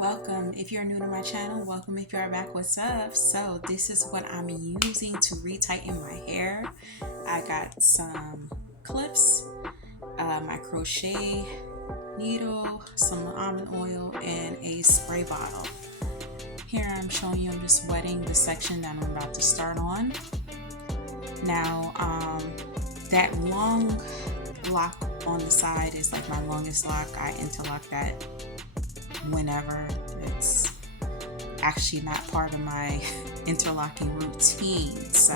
welcome. If you're new to my channel, welcome. If you're back, what's up? So this is what I'm using to retighten my hair. I got some clips, my crochet needle, some almond oil, and a spray bottle. Here I'm showing you, I'm just wetting the section that I'm about to start on. Now, that long lock on the side is like my longest lock. I interlock that whenever. It's actually not part of my interlocking routine. So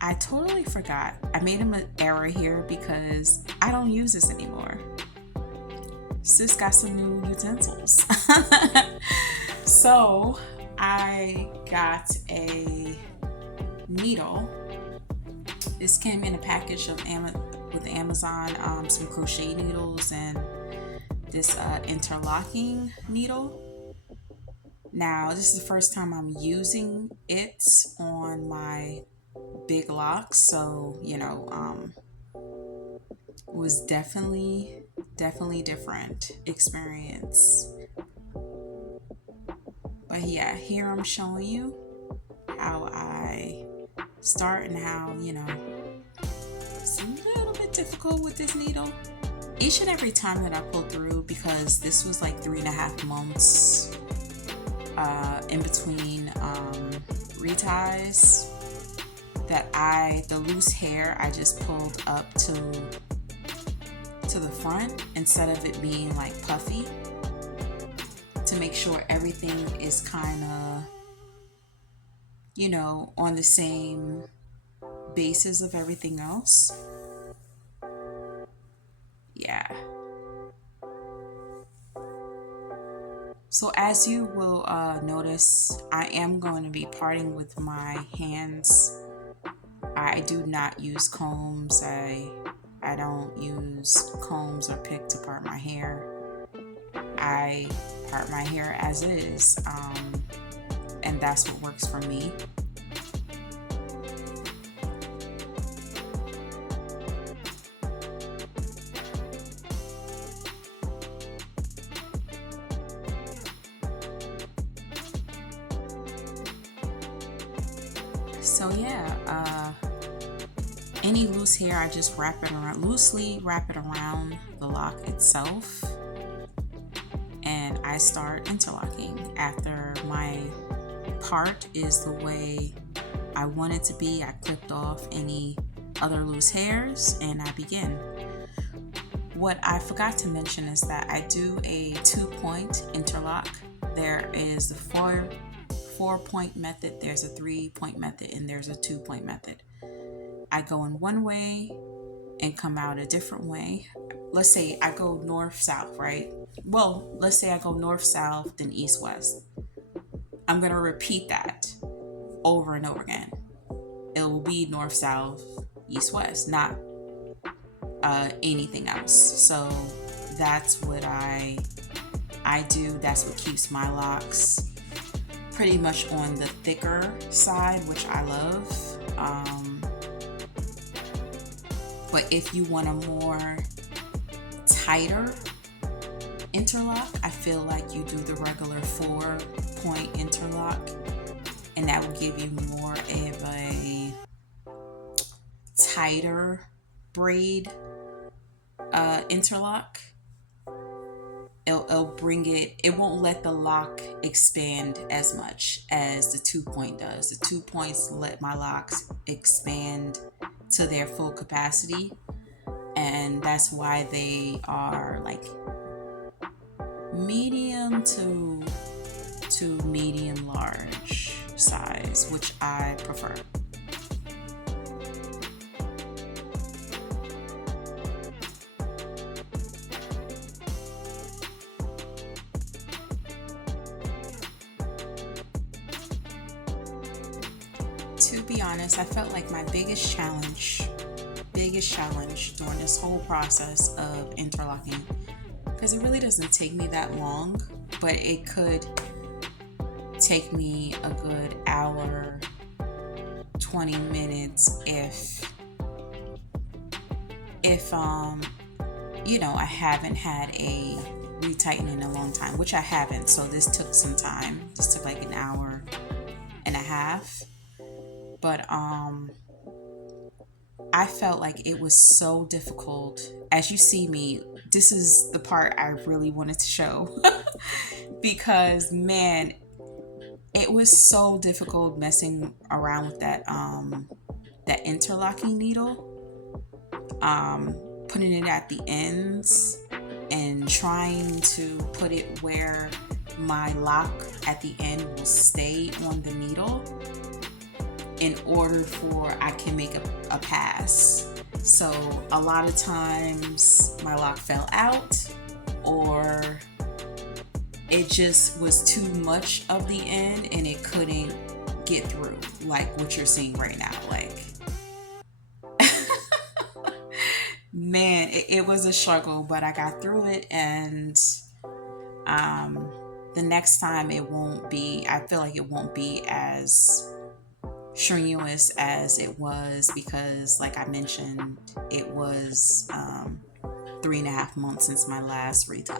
I totally forgot. I made an error here because I don't use this anymore. Sis got some new utensils. So I got a needle. This came in a package of with Amazon, some crochet needles and this interlocking needle. Now this is the first time I'm using it on my big locks, so it was definitely different experience. But yeah, here I'm showing you how I start and how it's a little bit difficult with this needle. Each and every time that I pull through, because this was like 3.5 months in between reties, that the loose hair I just pulled up to the front instead of it being like puffy, to make sure everything is kind of on the same basis of everything else. Yeah. So as you will notice, I am going to be parting with my hands. I do not use combs. I don't use combs or pick to part my hair. I part my hair as is, and that's what works for me. So yeah, any loose hair, I just loosely wrap it around the lock itself, and I start interlocking. After my part is the way I want it to be, I clipped off any other loose hairs and I begin. What I forgot to mention is that I do a 2-point interlock. There is the 4-point method, there's a 3-point method, and there's a 2-point method. I go in one way and come out a different way. Let's say I go north-south, right? Well, let's say I go north-south, then east-west. I'm going to repeat that over and over again. It will be north-south, east-west, not anything else. So that's what I do. That's what keeps my locks pretty much on the thicker side, which I love. But if you want a more tighter interlock, I feel like you do the regular 4-point interlock, and that will give you more of a tighter braid interlock. It'll bring it won't let the lock expand as much as the 2-point does. The 2 points let my locks expand to their full capacity, and that's why they are like medium to medium large size, which I prefer. To be honest, I felt like my biggest challenge during this whole process of interlocking, because it really doesn't take me that long, but it could take me a good hour, 20 minutes if you know, I haven't had a retighten in a long time, which I haven't. So this took some time. This took like an hour and a half. But I felt like it was so difficult. As you see me, this is the part I really wanted to show because man, it was so difficult messing around with that interlocking needle. Putting it at the ends and trying to put it where my lock at the end will stay on the needle in order for I can make a pass. So a lot of times my lock fell out, or it just was too much of the end and it couldn't get through, like what you're seeing right now. Like man, it was a struggle, but I got through it. And the next time it won't be, I feel like it won't be as strenuous as it was, because like I mentioned, it was 3.5 months since my last retie.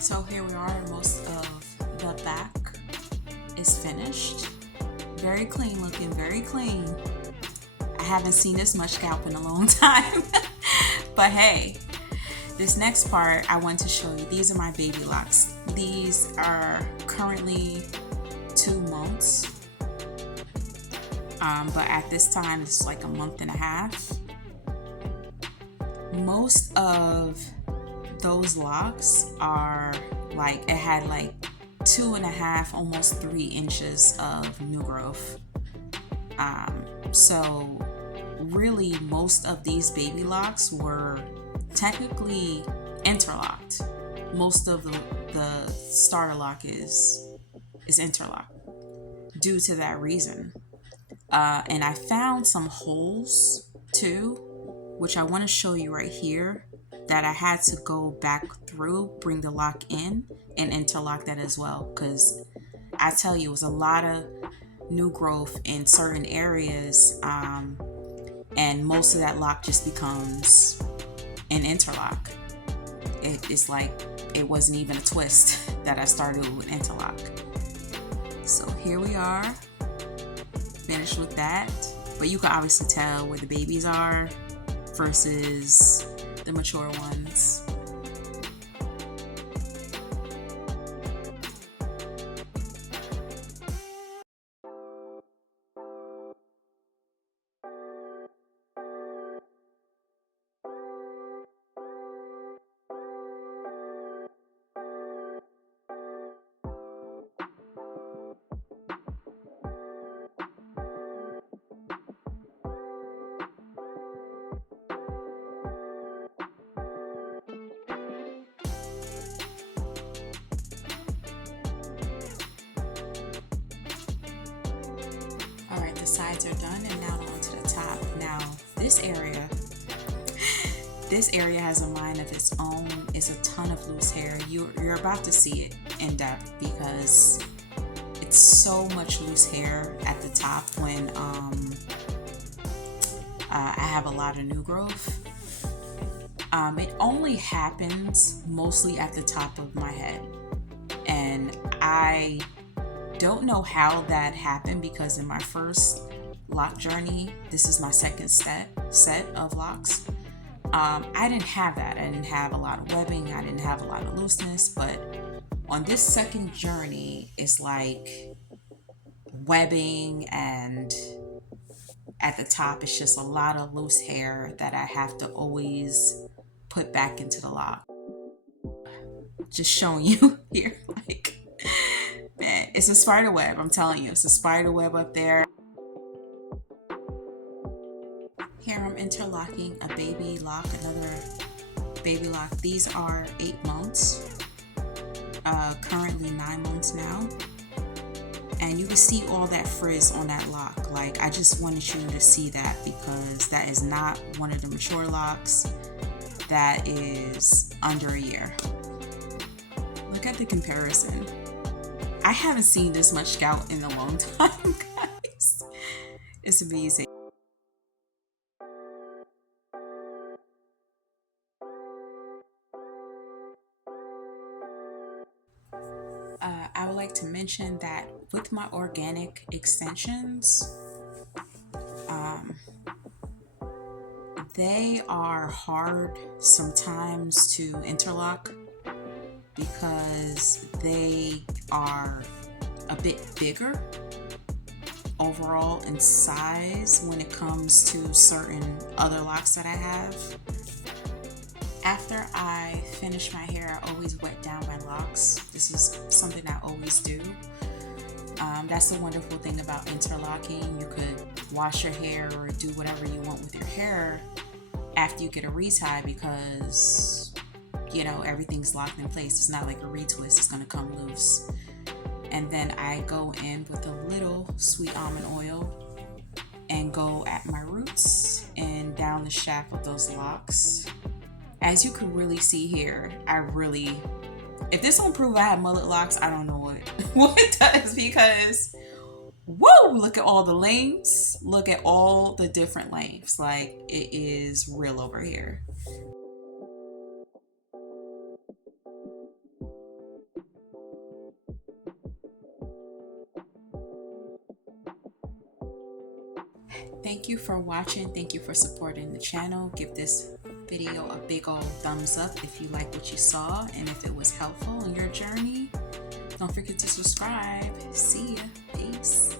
So here we are. Most of the back is finished. Very clean looking, very clean. I haven't seen this much scalp in a long time. But hey, this next part I want to show you. These are my baby locks. These are currently 2 months. But at this time it's like a month and a half. Most of those locks are like, it had like 2.5, almost 3 inches of new growth. So really most of these baby locks were technically interlocked. Most of the starter lock is interlocked due to that reason. And I found some holes too, which I want to show you right here, that I had to go back through, bring the lock in and interlock that as well, because I tell you, it was a lot of new growth in certain areas, and most of that lock just becomes an interlock. It's like it wasn't even a twist that I started with interlock. So here we are, finished with that. But you can obviously tell where the babies are versus the mature ones. All right, the sides are done, and now on to the top. Now, this area has a mind of its own. It's a ton of loose hair. You're about to see it in depth because it's so much loose hair at the top when I have a lot of new growth. It only happens mostly at the top of my head, and I don't know how that happened, because in my first lock journey, this is my second set of locks. I didn't have that. I didn't have a lot of webbing. I didn't have a lot of looseness. But on this second journey, it's like webbing, and at the top, it's just a lot of loose hair that I have to always put back into the lock. Just showing you here, like, man, it's a spider web. I'm telling you, it's a spider web up there. Here I'm interlocking a baby lock, another baby lock. These are 8 months, currently 9 months now. And you can see all that frizz on that lock. Like, I just wanted you to see that, because that is not one of the mature locks. That is under a year. Look at the comparison. I haven't seen this much scalp in a long time, guys. It's amazing. I would like to mention that with my organic extensions, they are hard sometimes to interlock because they are a bit bigger overall in size when it comes to certain other locks that I have. After I finish my hair, I always wet down my locks. This is something I always do. That's the wonderful thing about interlocking. You could wash your hair or do whatever you want with your hair after you get a retie because, you know, everything's locked in place. It's not like a retwist, it's gonna come loose. And then I go in with a little sweet almond oil and go at my roots and down the shaft of those locks. As you can really see here, if this don't prove I have mullet locks, I don't know what it does, because whoa, look at all the lengths, look at all the different lengths. Like, it is real over here. Thank you for watching. Thank you for supporting the channel. Give this video a big old thumbs up if you like what you saw, and if it was helpful in your journey. Don't forget to subscribe. See ya. Peace.